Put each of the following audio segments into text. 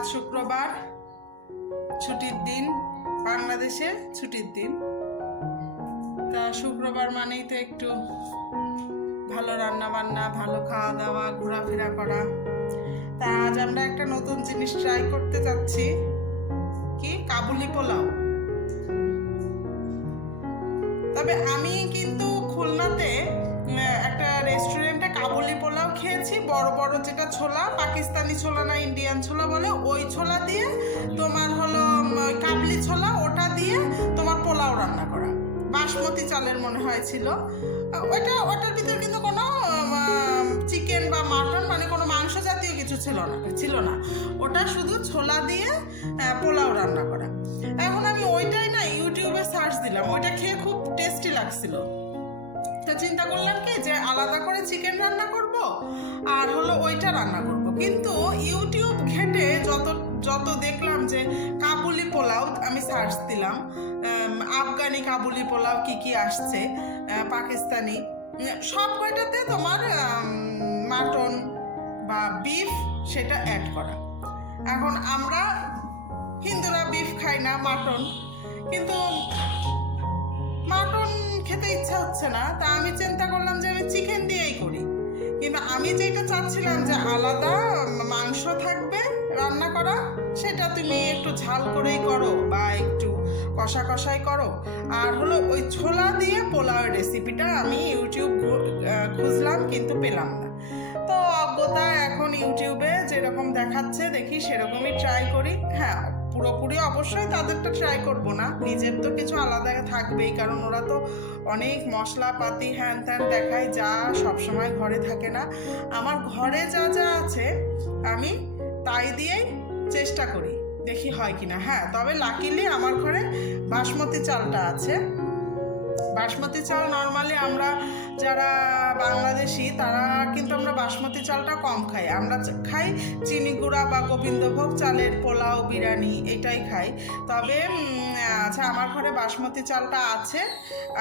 আজ শুক্রবার, ছুটির দিন, বাংলাদেশে ছুটির দিন। তা শুক্রবার মানেই তো একটু ভালো রান্না বান্না ভালো খাওয়া দাওয়া ঘোরাফেরা করা। তা আজ আমরা একটা নতুন জিনিস ট্রাই করতে যাচ্ছি। কি? কাবুলি পোলাও। তবে আমি কিন্তু খুলনাতে পোলাও বড় বড় যেটা ছোলা পাকিস্তানি ছোলা না ইন্ডিয়ান ছোলা বলে ওই ছোলা দিয়ে তোমার হলো কাবলি ছোলা ওটা দিয়ে তোমার পোলাও রান্না করা। বাসমতি চালের মনে হয় ছিল। আহ, ওটা ওটার ভিতরে কিন্তু কোনো চিকেন বা মাটন মানে কোনো মাংস জাতীয় কিছু ছিল না ছিল না। ওটা শুধু ছোলা দিয়ে পোলাও রান্না করা। এখন আমি ওইটাই না ইউটিউবে সার্চ দিলাম। ওইটা খেয়ে খুব টেস্টি লাগছিল। চিন্তা করলাম কি যে আলাদা করে চিকেন রান্না করব আর হলো ওইটা রান্না করব। কিন্তু ইউটিউব ঘেটে যত যত দেখলাম যে কাবুলি পোলাও, আমি সার্চ দিলাম আফগানি কাবুলি পোলাও কি কি আসছে পাকিস্তানি, সব কয়টাতে তোমার মাটন বা বিফ সেটা অ্যাড করা। এখন আমরা হিন্দুরা বিফ খাই না, মাটন। কিন্তু মাটন খেতে ইচ্ছা হচ্ছে না, তা আমি চিন্তা করলাম যে আমি চিকেন দিয়েই করি। কিন্তু আমি যেটা চাচ্ছিলাম যে আলাদা মাংস থাকবে রান্না করা, সেটা তুমি একটু ঝাল করেই করো বা একটু কষা কষাই করো। আর হলো ওই ছোলা দিয়ে পোলাওয়ের রেসিপিটা আমি ইউটিউব খুঁজলাম কিন্তু পেলাম না। তো অজ্ঞতা এখন ইউটিউবে যেরকম দেখাচ্ছে, দেখি সেরকমই ট্রাই করি। হ্যাঁ পুরোপুরি অবশ্যই তাদেরটা ট্রাই করব না। নিজের তো কিছু আলাদা থাকবেই, কারণ ওরা তো অনেক মশলাপাতি, হ্যান ত্যান দেখায়, যা সবসময় ঘরে থাকে না। আমার ঘরে যা যা আছে, আমি তাই দিয়েই চেষ্টা করি, দেখি হয় কি না হ্যাঁ তবে লাকিলি আমার ঘরে বাসমতি চালটা আছে। বাসমতি চাল নর্মালি আমরা যারা বাংলাদেশি, তারা কিন্তু আমরা বাসমতি চালটা কম খাই। আমরা খাই চিনি গুঁড়া বা গোবিন্দভোগ চালের পোলাও, বিরিয়ানি এটাই খাই। তবে আচ্ছা আমার ঘরে বাসমতি চালটা আছে।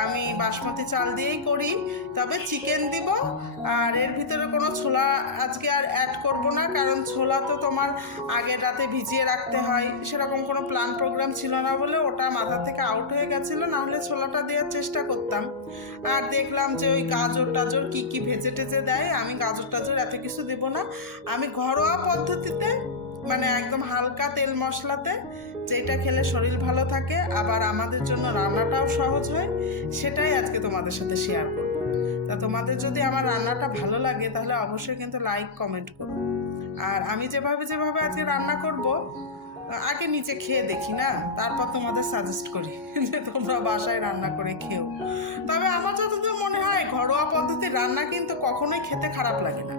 আমি বাসমতি চাল দিয়েই করি। তবে চিকেন দিব, আর এর ভিতরে কোনো ছোলা আজকে আর অ্যাড করব না, কারণ ছোলা তো তোমার আগের রাতে ভিজিয়ে রাখতে হয়। সেরকম কোনো প্ল্যান প্রোগ্রাম ছিল না বলে ওটা মাথা থেকে আউট হয়ে গেছিল। না হলে ছোলাটা দেওয়ার চেষ্টা করতাম। আর দেখলাম যে ওই গাজর টাজর কি কি ভেজে টেজে দেয়, আমি গাজর টাজর এত কিছু দেব না। আমি ঘরোয়া পদ্ধতিতে মানে একদম হালকা তেল মশলাতে, যেটা খেলে শরীর ভালো থাকে, আবার আমাদের জন্য রান্নাটাও সহজ হয়, সেটাই আজকে তোমাদের সাথে শেয়ার করব। তা তোমাদের যদি আমার রান্নাটা ভালো লাগে, তাহলে অবশ্যই কিন্তু লাইক কমেন্ট করো। আর আমি যেভাবে যেভাবে আজকে রান্না করব আগে নিচে খেয়ে দেখি না? তারপর তোমাদের সাজেস্ট করি যে তোমরা বাসায় রান্না করে খেও। তবে আমার যতদূর মনে হয় ঘরোয়া পদ্ধতির রান্না কিন্তু কখনোই খেতে খারাপ লাগে না।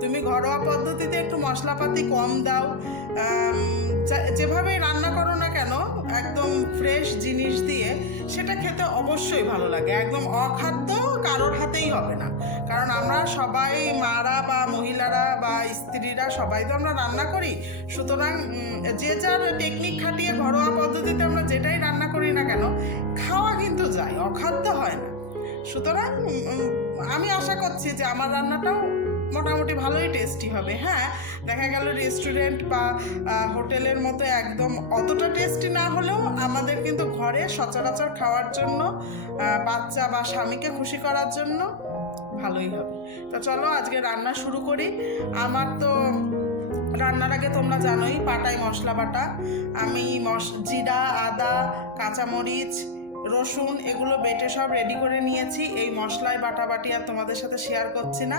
তুমি ঘরোয়া পদ্ধতিতে একটু মশলাপাতি কম দাও। আম, যা- যেভাবেই রান্না করো না কেন একদম ফ্রেশ জিনিস দিয়ে সেটা খেতে অবশ্যই ভালো লাগে। একদম অখাদ্য কারোর হাতেই হবে না। কারণ আমরা সবাই মারা বা মহিলারা বা স্ত্রীরা সবাই তো আমরা রান্না করি। সুতরাং যে যার টেকনিক খাটিয়ে ঘরোয়া পদ্ধতিতে আমরা যেটাই রান্না করি না কেন, খাওয়া কিন্তু যায়, অখাদ্য হয় না। সুতরাং আমি আশা করছি যে আমার রান্নাটাও মোটামুটি ভালোই টেস্টি হবে। হ্যাঁ দেখা গেল রেস্টুরেন্ট বা হোটেলের মতো একদম অতটা টেস্টি না হলেও আমাদের কিন্তু ঘরে সচরাচর খাওয়ার জন্য বাচ্চা বা স্বামীকে খুশি করার জন্য ভালোই হবে। তো চলো আজকে রান্না শুরু করি। আমার তো রান্নার আগে তোমরা জানোই পাটাই মশলা বাটা। আমি মশ, জিরা, আদা, কাঁচামরিচ, রসুন এগুলো বেটে সব রেডি করে নিয়েছি। এই মশলায় বাটাবাটি আর তোমাদের সাথে শেয়ার করছি না।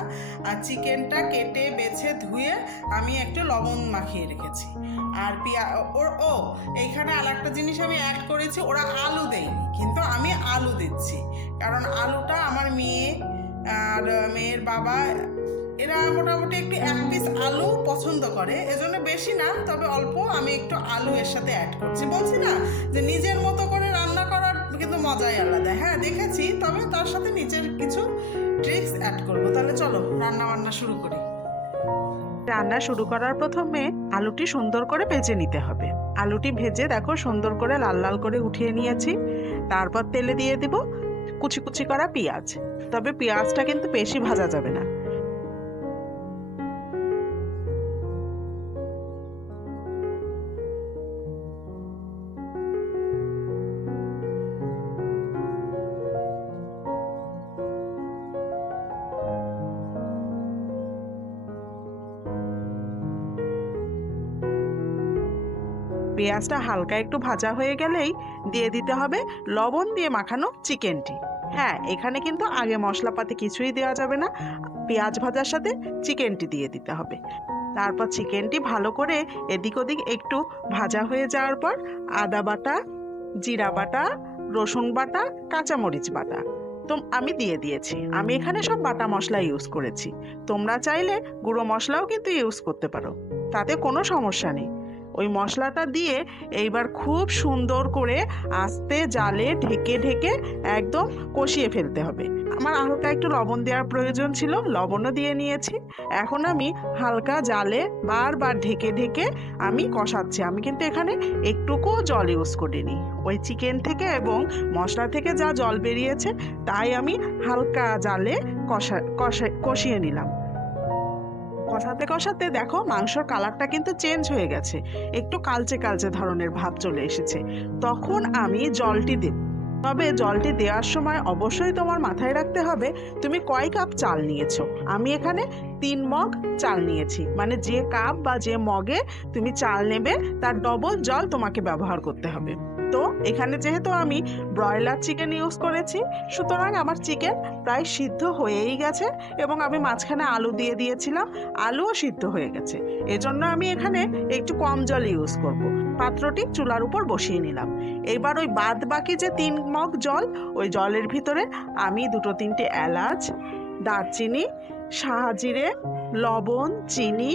আর চিকেনটা কেটে, বেছে, ধুয়ে আমি একটু লবণ মাখিয়ে রেখেছি। আর পিয়া ওর ও, এইখানে আর একটা জিনিস আমি অ্যাড করেছি, ওরা আলু দেয়নি। কিন্তু আমি আলু দিচ্ছি। কারণ আলুটা আমার মেয়ে আর মেয়ের বাবা, এরা মোটামুটি একটু এক পিস আলু পছন্দ করে, এজন্য বেশি না, তবে অল্প আমি একটু আলু এর সাথে অ্যাড করছি। বলছি না যে নিজের মতো করে রান্না করার কিন্তু মজাই আলাদা। হ্যাঁ দেখেছি, তবে তার সাথে নিজের কিছু ট্রিক্স অ্যাড করব। তাহলে চলো, রান্না বান্না শুরু করি। রান্না শুরু করার প্রথমে আলুটি সুন্দর করে ভেজে নিতে হবে। আলুটি ভেজে দেখো, সুন্দর করে লাল লাল করে উঠিয়ে নিয়েছি। তারপর তেলে দিয়ে দিব কুচি কুচি করা পেঁয়াজ। তবে পেঁয়াজটা কিন্তু বেশি ভাজা যাবে না। পেঁয়াজটা হালকা একটু ভাজা হয়ে গেলেই দিয়ে দিতে হবে লবণ দিয়ে মাখানো চিকেনটি হ্যাঁ এখানে কিন্তু আগে মশলাপাতি কিছুই দেওয়া যাবে না। পেঁয়াজ ভাজার সাথে চিকেনটি দিয়ে দিতে হবে। তারপর চিকেনটি ভালো করে এদিক ওদিক একটু ভাজা হয়ে যাওয়ার পর আদা বাটা, জিরা বাটা, রসুন বাটা, কাঁচামরিচ বাটা। তো আমি দিয়ে দিয়েছি। আমি এখানে সব বাটা মশলা ইউজ করেছি। তোমরা চাইলে গুঁড়ো মশলাও কিন্তু ইউজ করতে পারো। তাতে কোনো সমস্যা নেই। ওই মশলাটা দিয়ে এইবার খুব সুন্দর করে আস্তে জালে ঢেকে ঢেকে একদম কষিয়ে ফেলতে হবে। আমার হালকা একটু লবণ দেওয়ার প্রয়োজন ছিল, লবণও দিয়ে নিয়েছি। এখন আমি হালকা জালে বারবার ঢেকে ঢেকে আমি কষাচ্ছি। আমি কিন্তু এখানে একটুকুও জল ইউজ করিনি। ওই চিকেন থেকে এবং মশলা থেকে যা জল বেরিয়েছে, তাই আমি হালকা জালে কষা কষা, কষিয়ে নিলাম। কষাতে কষাতে দেখো মাংসর কালারটা কিন্তু চেঞ্জ হয়ে গেছে। একটু কালচে কালচে ধরনের ভাব চলে এসেছে। তখন আমি জলটি দেব তবে জলটি দেওয়ার সময় অবশ্যই তোমার মাথায় রাখতে হবে, তুমি কয় কাপ চাল নিয়েছো? আমি এখানে তিন মগ চাল নিয়েছি। মানে যে কাপ বা যে মগে তুমি চাল নেবে, তার ডবল জল তোমাকে ব্যবহার করতে হবে। তো এখানে যেহেতু আমি ব্রয়লার চিকেন ইউজ করেছি, সুতরাং আমার চিকেন প্রায় সিদ্ধ হয়েই গেছে এবং আমি মাঝখানে আলু দিয়ে দিয়েছিলাম, আলুও সিদ্ধ হয়ে গেছে এজন্য আমি এখানে একটু কম জল ইউজ করব। পাত্রটি চুলার উপর বসিয়ে নিলাম এবার ওই বাদ বাকি যে তিন মগ জল, ওই জলের ভিতরে আমি দুটো তিনটে এলাচ, দারচিনি, সাহাজিরে, লবণ, চিনি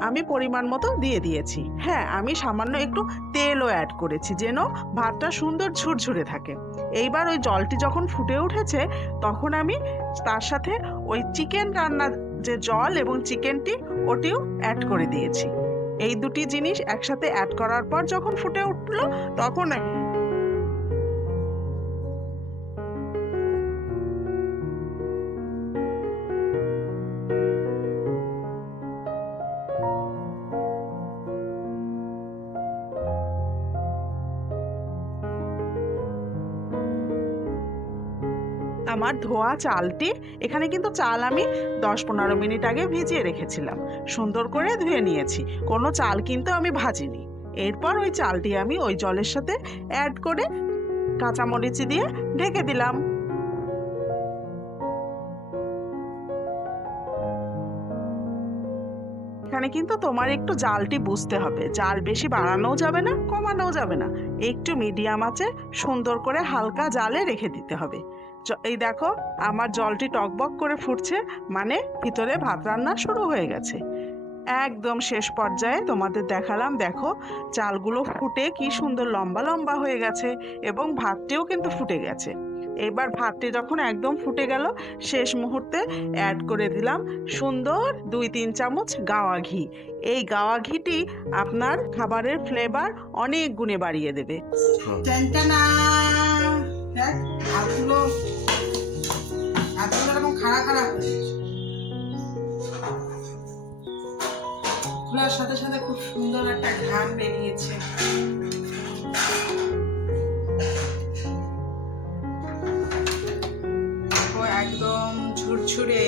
আমি পরিমাণ মতো দিয়ে দিয়েছি। হ্যাঁ আমি সামান্য একটু তেলও অ্যাড করেছি যেন ভাতটা সুন্দর ঝুরঝুরে থাকে। এইবার ওই জলটি যখন ফুটে উঠেছে, তখন আমি তার সাথে ওই চিকেন রান্নার যে জল এবং চিকেনটি ওটিও অ্যাড করে দিয়েছি। এই দুটি জিনিস একসাথে অ্যাড করার পর যখন ফুটে উঠল, তখন আমার ধোয়া চালটি, এখানে কিন্তু চাল আমি দশ পনেরো মিনিট আগে ভিজিয়ে রেখেছিলাম। সুন্দর করে ধুয়ে নিয়েছি, কোনো চাল কিন্তু আমি ভাজিনি। এরপর ওই চালটি আমি ওই জলের সাথে অ্যাড করে কাঁচামরিচি দিয়ে ঢেকে দিলাম। এখানে কিন্তু তোমার একটু জালটি বুঝতে হবে। জাল বেশি বাড়ানোও যাবে না, কমানোও যাবে না। একটু মিডিয়াম আছে, সুন্দর করে হালকা জালে রেখে দিতে হবে। এই দেখো, আমার জলটি টকবক করে ফুটছে মানে ভিতরে ভাত রান্না শুরু হয়ে গেছে। একদম শেষ পর্যায়ে তোমাদের দেখালাম, দেখো, চালগুলো ফুটে কি সুন্দর লম্বা লম্বা হয়ে গেছে এবং ভাতটিও কিন্তু ফুটে গেছে। এবার ভাতটি যখন একদম ফুটে গেল, শেষ মুহূর্তে অ্যাড করে দিলাম সুন্দর দুই তিন চামচ গাওয়া ঘি। এই গাওয়া ঘিটি আপনার খাবারের ফ্লেভার অনেক গুণে বাড়িয়ে দেবে। খোলার সাথে সাথে খুব সুন্দর একটা ঘ্রাণ বেরিয়েছে। একদম ঝুরঝুরে।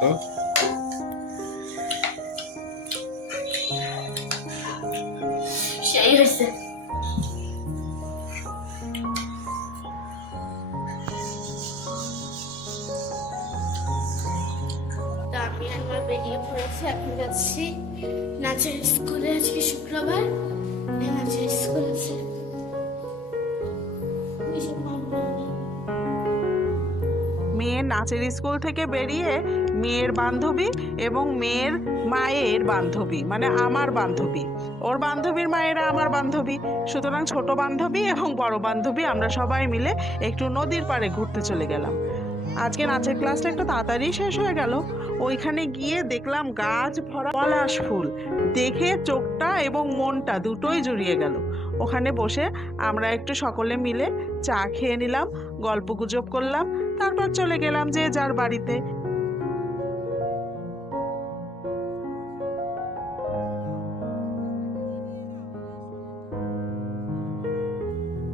তো আমি একবার বেরিয়ে পড়েছি এখন যাচ্ছি নাচের স্কুলে আজকে শুক্রবার নাচের স্কুল আছে। মেয়ের নাচের স্কুল থেকে বেরিয়ে মেয়ের বান্ধবী এবং মেয়ের মায়ের বান্ধবী মানে আমার বান্ধবী। ওর বান্ধবীর মায়েরা আমার বান্ধবী। সুতরাং ছোট বান্ধবী এবং বড় বান্ধবী আমরা সবাই মিলে একটু নদীর পাড়ে ঘুরতে চলে গেলাম। আজকে নাচের ক্লাসটা একটু তাড়াতাড়ি শেষ হয়ে গেল। ওইখানে গিয়ে দেখলাম গাছ ভরা পলাশ ফুল। দেখে চোখটা এবং মনটা দুটোই জুড়িয়ে গেল। ওখানে বসে আমরা একটু সকলে মিলে চা খেয়ে নিলাম, গল্প গুজব করলাম। তারপর চলে গেলাম যে যার বাড়িতে।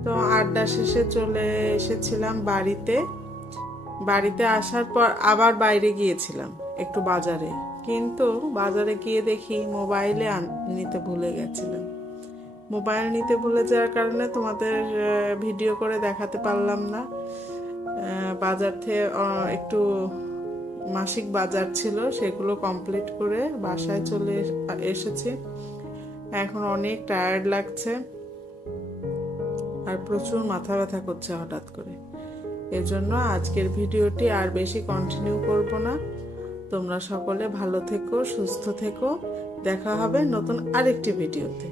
তো আড্ডা শেষে চলে এসেছিলাম বাড়িতে। বাড়িতে আসার পর আবার বাইরে গিয়েছিলাম একটু বাজারে। কিন্তু বাজারে গিয়ে দেখি মোবাইলে নিতে ভুলে গেছিলাম। মোবাইল নিতে ভুলে যাওয়ার কারণে তোমাদের ভিডিও করে দেখাতে পারলাম না। বাজার থেকে একটু মাসিক বাজার ছিল, সেগুলো কমপ্লিট করে বাসায় চলে এস- এসেছি। এখন অনেক টায়ার্ড লাগছে। আর প্রচুর মাথা ব্যথা করছে হঠাৎ করে। এজন্য আজকের ভিডিওটি আর বেশি কন্টিনিউ করব না। তোমরা সকলে ভালো থেকো, সুস্থ থেকো। দেখা হবে নতুন আরেকটি ভিডিওতে।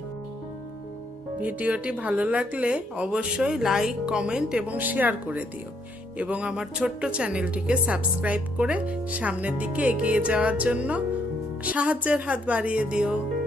ভিডিওটি ভালো লাগলে অবশ্যই লাইক কমেন্ট এবং শেয়ার করে দিও এবং আমার ছোট্ট চ্যানেলটিকে সাবস্ক্রাইব করে সামনের দিকে এগিয়ে যাওয়ার জন্য সাহায্যের হাত বাড়িয়ে দিও।